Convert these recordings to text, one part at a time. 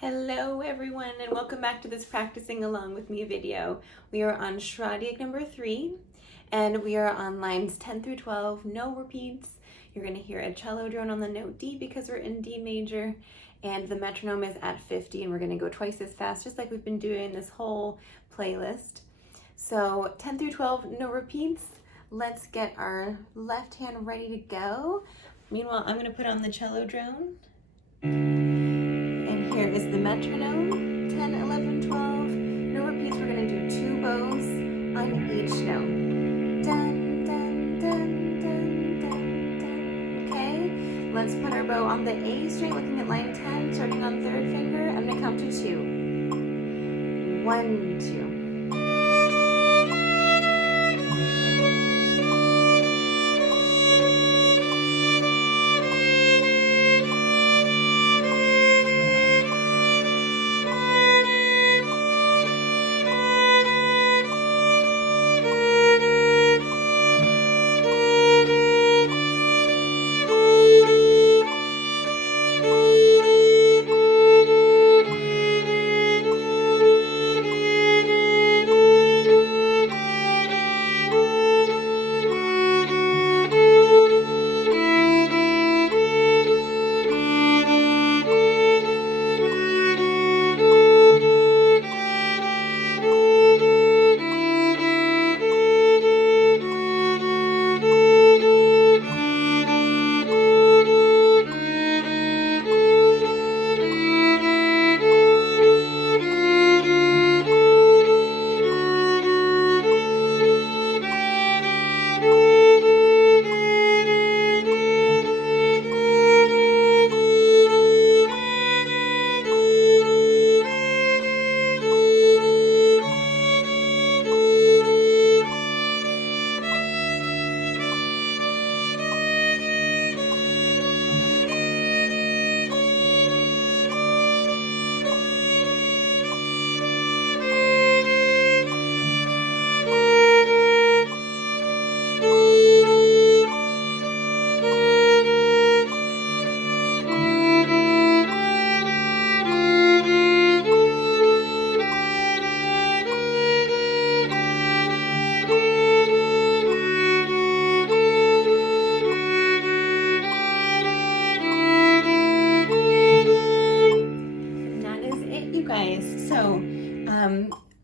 Hello everyone, and welcome back to this practicing along with me video. We are on Schradieck number 3 and we are on lines 10 through 12, no repeats. You're going to hear a cello drone on the note D because we're in D major, and the metronome is at 50, and we're going to go twice as fast just like we've been doing this whole playlist. So 10 through 12, no repeats. Let's get our left hand ready to go. Meanwhile, I'm going to put on the cello drone. And here is the metronome, 10, 11, 12. No repeats, we're going to do 2 bows on each note. Dun, dun, dun, dun, dun, dun. Okay, let's put our bow on the A string, looking at line 10, starting on 3rd finger. I'm going to count to 2. 1, 2.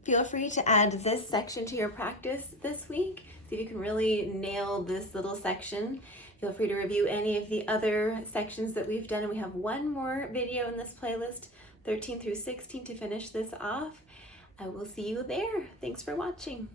Feel free to add this section to your practice this week. See if you can really nail this little section. Feel free to review any of the other sections that we've done, and we have one more video in this playlist, 13 through 16, to finish this off. I will see you there. Thanks for watching.